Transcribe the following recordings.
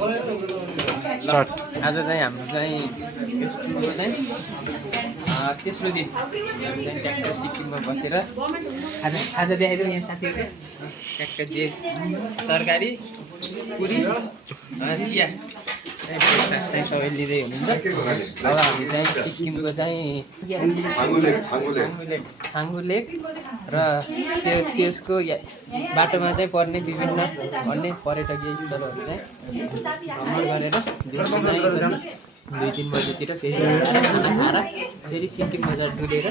Start. आज चाहिँ हाम्रो चाहिँ यस टुरको चाहिँ तेस्रो दिन हामी चाहिँ ट्याक्टर सिक्किममा बसेर खाजा देखाइदिउँ यहाँ साथीहरूले ट्याक्टर जे तरकारी पुरी चिया ब्रेकफास्ट चाहिँ सबै लिँदै हुनुहुन्छ। अब हामी चाहिँ सिक्किमको चाहिँ छाङ्गु लेक र त्यसको बाटोमा चाहिँ पर्ने विभिन्न अन्य पर्यटकीय स्थलहरू चाहिँ भ्रमण गरेर 2-3 बजीतिर फेरि खाना खाएर फेरि सिक्किम बजार डुलेर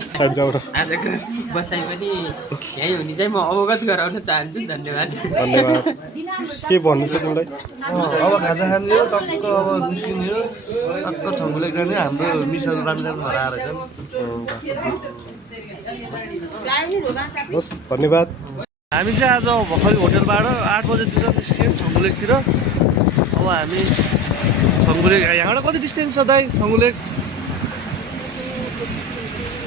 आजको बसाइ पनि यहीँ हुने चाहिँ म अवगत गराउन चाहन्छु। धन्यवाद। धन्यवाद। के भन्नु छ तिमीलाई? अब खाजा खाने हो, टक्क अब निस्किने हो, टक्क छङ्गु लेक जाने। हाम्रो मिसहरू राम्रो राम्रो घर आएर छन्। हस्, धन्यवाद। हामी चाहिँ आज भर्खरै होटलबाट 8 बजेतिर निस्क्यौँ छङ्गु लेकतिर। अब हामी छङ्गु लेक यहाँबाट कति डिस्टेन्स छ दाइ छङ्गु लेक?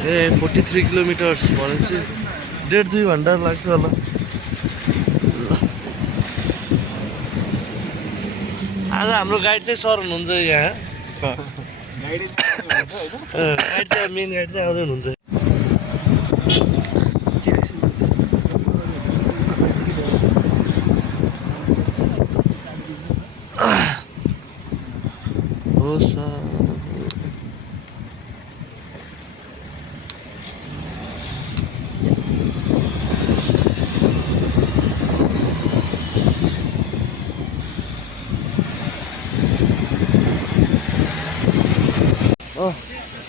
43 किलोमिटर्स भनेपछि 1.5-2 घन्टा लाग्छ होला। आज हाम्रो गाइड चाहिँ सर हुनुहुन्छ यहाँ। गाइड चाहिँ मेन गाइड चाहिँ आउँदै हुनुहुन्छ।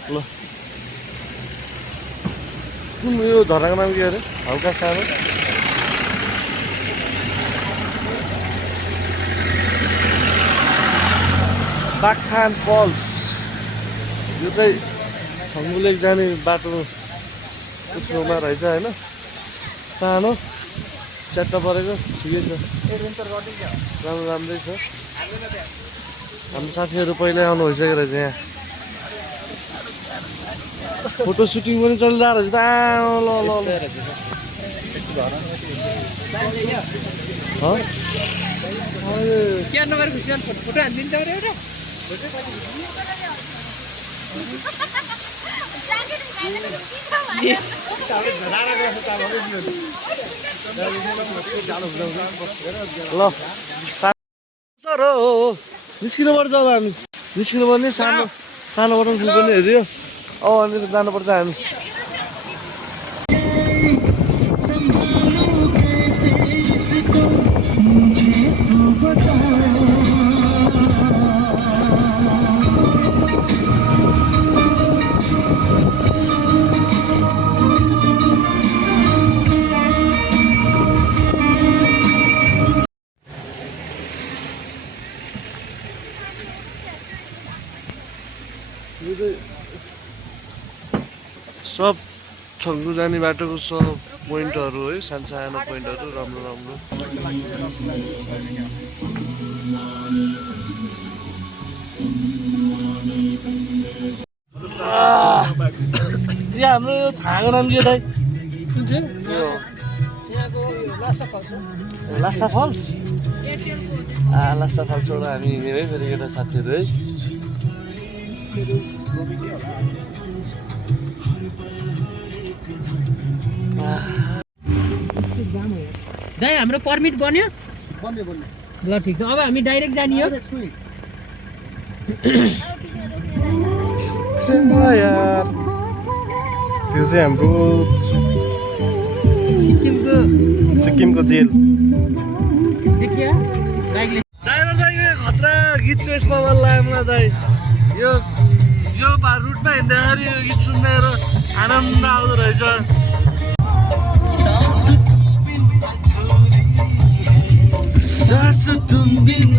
ल यो धराको नाम के अरे? हल्का सानो बागखान फल्स। यो चाहिँ छङ्गु लेक जाने बाटो छेउमा रहेछ होइन। सानो च्याट्टा परेको ठिकै छ, राम्रो राम्रै छ। हाम्रो साथीहरू पहिल्यै आउनु भइसकेको रहेछ यहाँ। फोटो सुटिङ पनि चलिरहेको रहेछ त। ल ल फोटो हानिदिन्छ एउटा ल सर हो निस्किनुपर्छ। अब हामी निस्किनुपर्ने सानो सानो बटन खुल्नुपर्ने हेऱ्यो। अनि जानुपर्छ हामी। सब छङ्गु जाने बाटोको सब पोइन्टहरू है, सानो सानो पोइन्टहरू राम्रो राम्रो। हाम्रो यो छाँगो नाम के दाइ? कुन चाहिँ? लासा फल्स। लासा फल्सबाट हामी हिँड्यौँ है फेरि केटा साथीहरू है। दाइ हाम्रो पर्मिट बन्यो? ल ठिक छ। अब हामी डाइरेक्ट जाने हो। त्यो चाहिँ हाम्रो सिक्किमको जेल। ड्राइभर दाइको खतरा गीत चोइस मोबाइल लाग्यो मलाई दाइ। यो रुटमा हिँड्दाखेरि यो गीत सुन्दा आनन्द आउँदो रहेछ। सास तुम बिन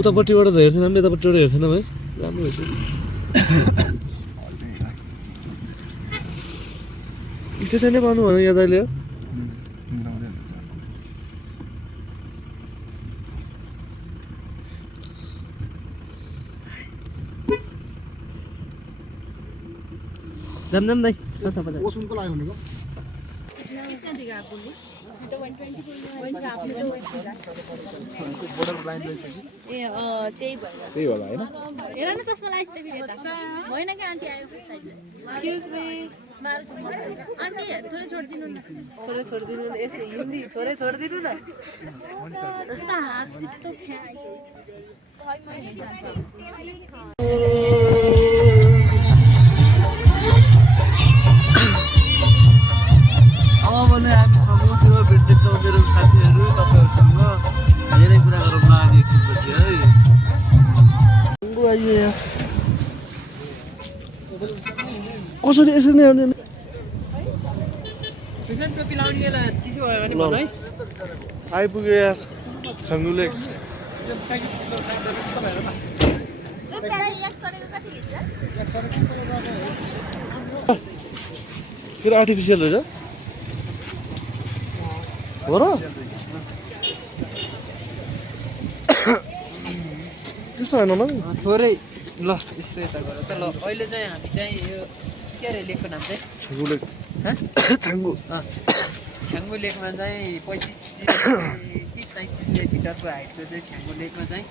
उतापट्टिबाट त हेर्थेन पनि यतापट्टिबाट हेर्थेन है राम्रो रहेछ त्यसै नै पाउनु भने याद अहिले जाम जाम दाइ ओसुनको लागि भनेको त्यही होला हैन हेर न चस्मा लगाइस् त फेरि यता होइन कि आन्टी आयो एक्सक्युज मी आन्टी थोरै छोडिदिनु न थोरै छोडिदिनु न यसो हिन्दी थोरै छोडिदिनु न उता हात यस्तो अब भने हामी सँगतिर भेट्नेछौँ मेरो साथीहरू तपाईँहरूसँग धेरै कुरा गरौँ न अनि एकछिनपछि है कसरी यसरी नै आउने टोपी लाउनेलाई चिसो भयो भने भन है आइपुग्यो यार छङ्गु लेक फेरि आर्टिफिसियल रहेछ हो र त्यस्तो होइन होला थोरै ल यसो यता गर त ल अहिले चाहिँ हामी चाहिँ यो के अरे लेकको नाम चाहिँ छङ्गु लेक छङ्गु छ्याङ्गु लेकमा चाहिँ 35 कि 37 मिटरको हाइटको चाहिँ छ्याङ्गु लेकमा चाहिँ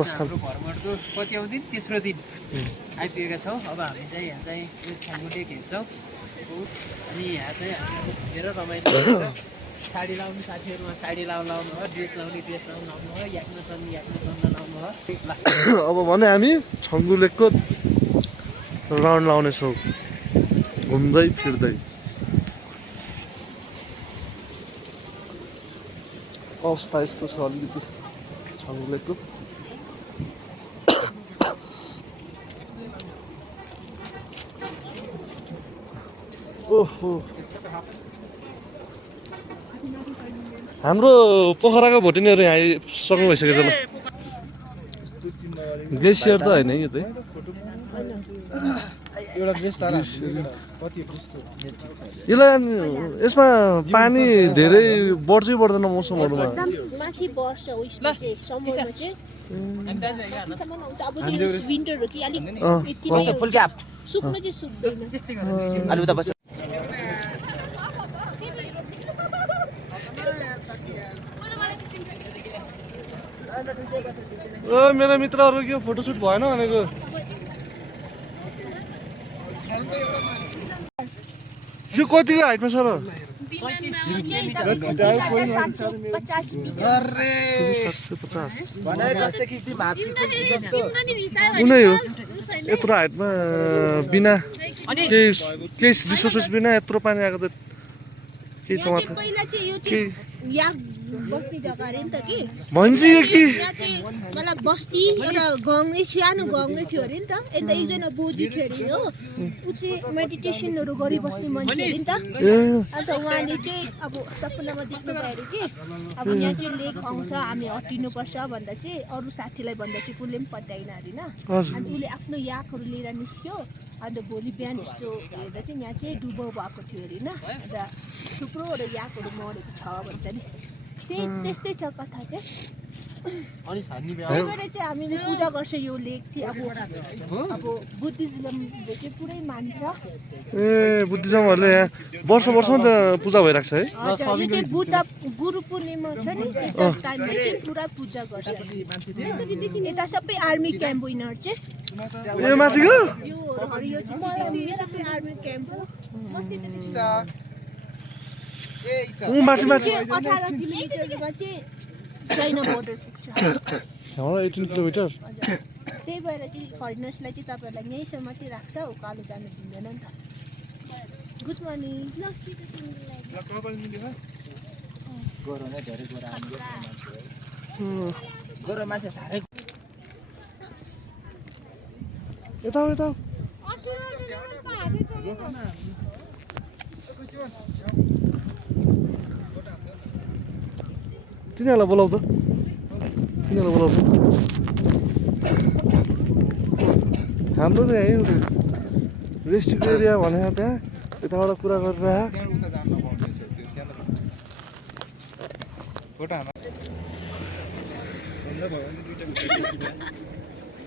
आज हाम्रो भ्रमणको कति दिन तेस्रो दिन आइपुगेका छौँ अब हामी चाहिँ यहाँ चाहिँ यो छ्याङ्गु लेक हेर्छौँ अनि यहाँ चाहिँ हामी अब घुमेर रमाइलो गरेर साडी लाउनु साथीहरूमा साडी लाउनु भयो ड्रेस लाउने ड्रेस लाउनु भयो याक्न चल्ने लाउनु भयो ल अब भने हामी छङ्गु लेकको राउन्ड लाउनेछौँ घुम्दै फिर्दै अवस्था यस्तो छ अलिकति छङ्गु लेकको ओहो हाम्रो पोखराको भोटिनीहरू यहाँ आइसक्नु भइसकेछ ल ग्लेसियर त होइन यो चाहिँ एउटा ड्रेस तारा कति यसलाई यसमा पानी धेरै बढ्छै बढ्दैन मौसमहरूमा माथि वर्ष उइसमा चाहिँ समरमा चाहिँ माथिसम्म आउँछ अब त्यो विन्टर हो कि अलिक फुल क्याप सुक्न चाहिँ सुक्दैन अलि उता बस ओ मेरो मित्रहरू के फोटोसुट भएन भनेको यो कतिको हाइटमा छ र उनै हो यत्रो हाइटमा बिना केही रिसोर्सेस बिना यत्रो पानी आएको त केही चमत्कार बस्ने जग्गा अरे नि त कि भन्छ यो कि यहाँ चाहिँ मतलब बस्ती एउटा गाउँमै सानो गाउँमै थियो अरे नि त यता एकजना बोजू थियो अरे हो ऊ चाहिँ मेडिटेसनहरू गरिबस्ने मान्छे अरे नि त अन्त उहाँले चाहिँ अब सपनामा देख्नु भयो अरे कि अब यहाँ चाहिँ लेक आउँछ हामी हटिनुपर्छ भन्दा चाहिँ अरू साथीलाई भन्दा चाहिँ कसले पनि पत्याएन अरे न अनि उसले आफ्नो याकहरू लिएर निस्क्यो अन्त भोलि बिहान यस्तो हेर्दा चाहिँ यहाँ चाहिँ डुबाउ भएको थियो अरे न अन्त थुप्रोवटा याकहरू मरेको छ भन्छ नि त्यस्तै छ कथा चाहिँ त्यही भएर चाहिँ हामीले पूजा गर्छ यो लेक चाहिँ अब बुद्धिज्मले चाहिँ पुरै मान्छ ए बुद्धिज्महरूले यहाँ वर्षमा त पूजा भइरहेको छ है यो चाहिँ बुद्ध गुरु पूर्णिमा छ नि त्यो टाइममा चाहिँ पुरा पूजा गर्छ यता सबै आर्मी क्याम्प हो यिनीहरू चाहिँ ए माथिको यो हरियो चाहिँ सबै आर्मी क्याम्प हो माथि 18 किलोमिटरमा चाहिँ चाइना बोर्डर पुग्छ 18 किलोमिटर त्यही भएर चाहिँ फरेनर्सलाई चाहिँ तपाईँहरूलाई यहीँसम्म मात्रै राख्छ उकालो जानु दिँदैन नि त गुड मर्निङ गोरो मान्छे साह्रै यता यता तिनीहरूलाई बोलाउ त किनलाई बोलाउँछ हाम्रो त यहीँ रेस्ट्रिक्ट एरिया भनेर त्यहाँ यताबाट कुरा गरेर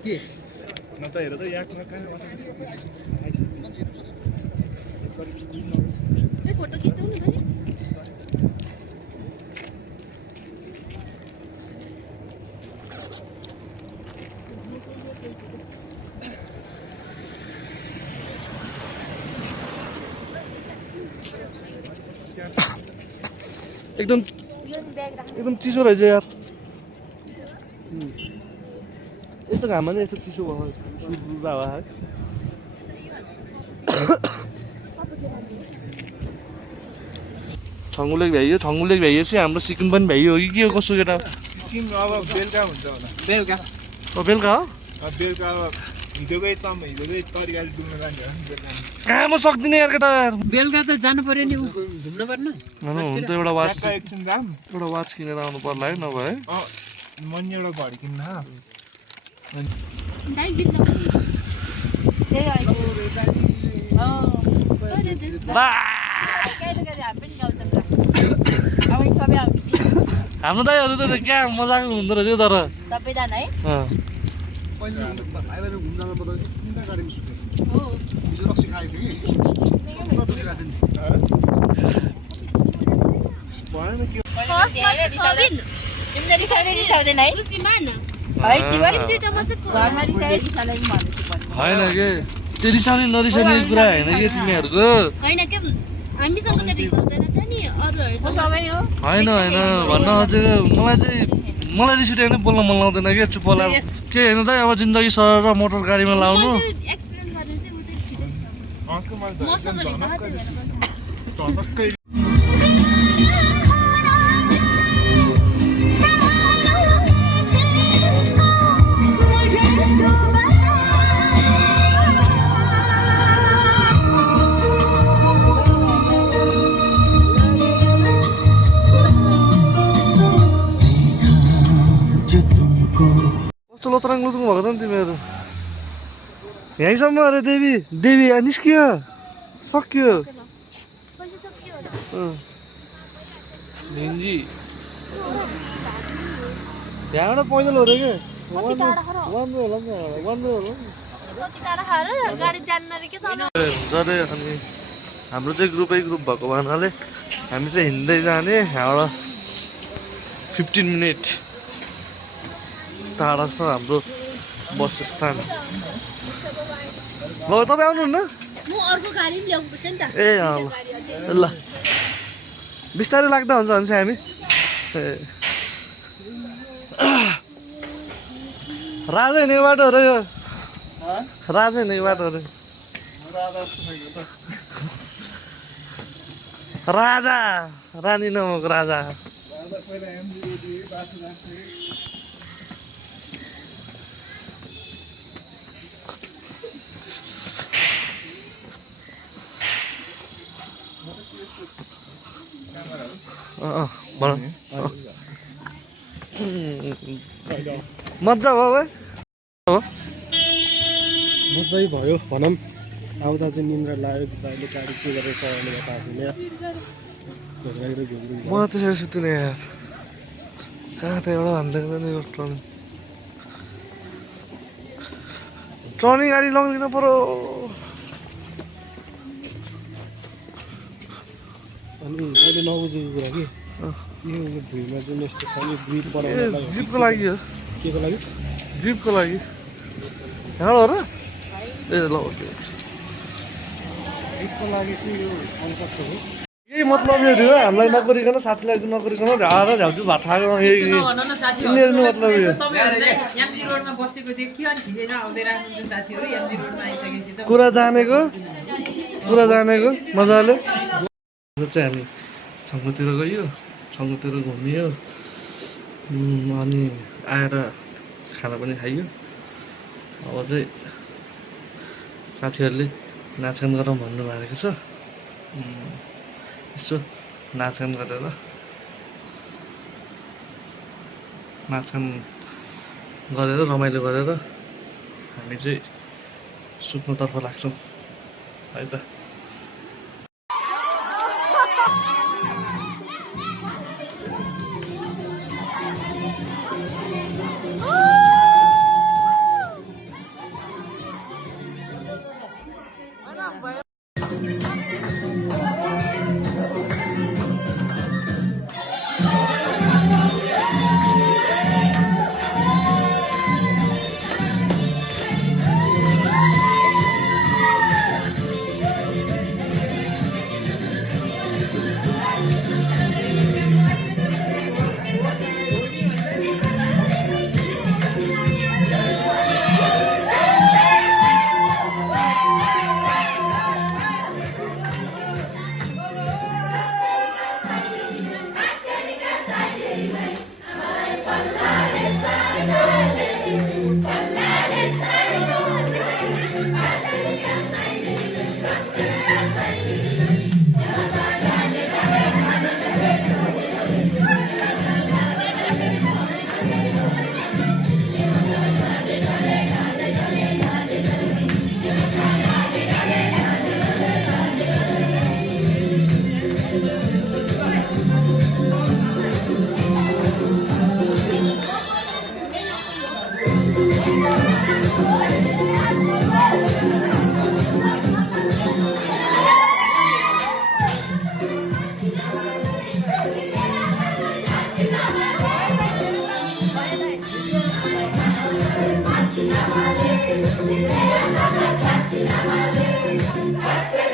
के न त हेर त याकमा कहाँ फोटो खिच्दै हुनु भयो एकदम चिसो रहेछ यार यस्तो घाममा नि यस्तो चिसो भयो सुरु हावा है छङ्गुलेक भ्याइयो चाहिँ हाम्रो सिक्किम पनि भ्याइयो हो कि के हो कसो केटा सिक्किम अब बेलुका हुन्छ होला बेलुका बेलुका हो बेलुका अब हिजोकै तरिकाले डुल्न जान्छ कहाँ म सक्दिनँ यार केटा बेलुका त जानु पर्यो नि घुम्नु पर्नु हुन त एउटा वाच एकछिन जाम एउटा वाच किनेर आउनु पर्ला है नभए मन एउटा घडी किन्न दाइ गिल्ला त्यही आइको हाम्रो दाइहरू त क्या मजाको हुँदो रहेछ तर सबैजना है पहिले भाइले घुम्न जाँदा पो त कुन गाडीमा सुत्यो हिजो रक्सी खाएको थियो कि कति राख्छ नि भएन के होइन के त्यो रिसाउने नरिसाउने कुरा होइन कि तिमीहरूको हामीसँग त रिसाउँदैन त नि अरूहरू सबै हो होइन भन्न खोजेको मलाई रिस उठ्यो भने बोल्न मन लाउँदैन के चुप होला के हेर्नु त अब जिन्दगी सरल र मोटर गाडीमा लाउनु एक्सप्लेन गर्ने चाहिँ उ चाहिँ छिटो अर्को मैले त मसँग रिसाउँदैन झनक्कै कस्तो लोत्राङ लुतुङ भएको त नि तिमीहरू यहीँसम्म अरे देवी निस्कियो सक्यो भिन्जी यहाँबाट पैदल हो रे के वान वे होला नि हुन्छ अरे अनि हाम्रो चाहिँ ग्रुपै ग्रुप भएको हुनाले हामी चाहिँ हिँड्दै जाने यहाँबाट 15 मिनट टाढा छ हाम्रो बस स्थान ल तपाईँ आउनुहुन्न म अर्को गाडी पनि ल्याउनु पर्छ नि त ए ल बिस्तारै लाग्दा हुन्छ भने चाहिँ हामी राजा हिँडेको बाटो हो र यो राजा हिँडेको बाटो हो र राजा रानी नमक राजा मजा भयो मजै भयो भनौँ आउँदा चाहिँ निन्द्रा लाग्यो भाइले गाडी के गरेर चलाउनु भयो थाहा छैन म त्यसरी सुत्ने यार कहाँ त एउटा हान्दैन नि टर्निङ गाडी लगिदिनु पर्यो अनि मैले नबुझेको कुरा कि यो भुइँमा जुन यस्तो छ नि ग्रिप बनाउनलाई ग्रिपको लागि हो के को लागि ग्रिपको लागि यहाँबाट हो र ए ल ओके ग्रिपको लागि चाहिँ यो अङ्कको हो यही मतलब यो थियो हामीलाई नगरिकन साथीलाई नगरिकन झाएर झ्याउजु भात खाएको यिनीहरू मतलब यो कुरा जानेको मजाले चाहिँ हामी छङ्गुतिर गयो छङ्गुतिर घुमियो अनि आएर खाना पनि खाइयो अब चाहिँ साथीहरूले नाचगान गरौँ भन्नुभएको छ यसो नाचगान गरेर नाचगान गरेर रमाइलो गरेर हामी चाहिँ सुत्नुतर्फ लाग्छौँ है त। China Valley,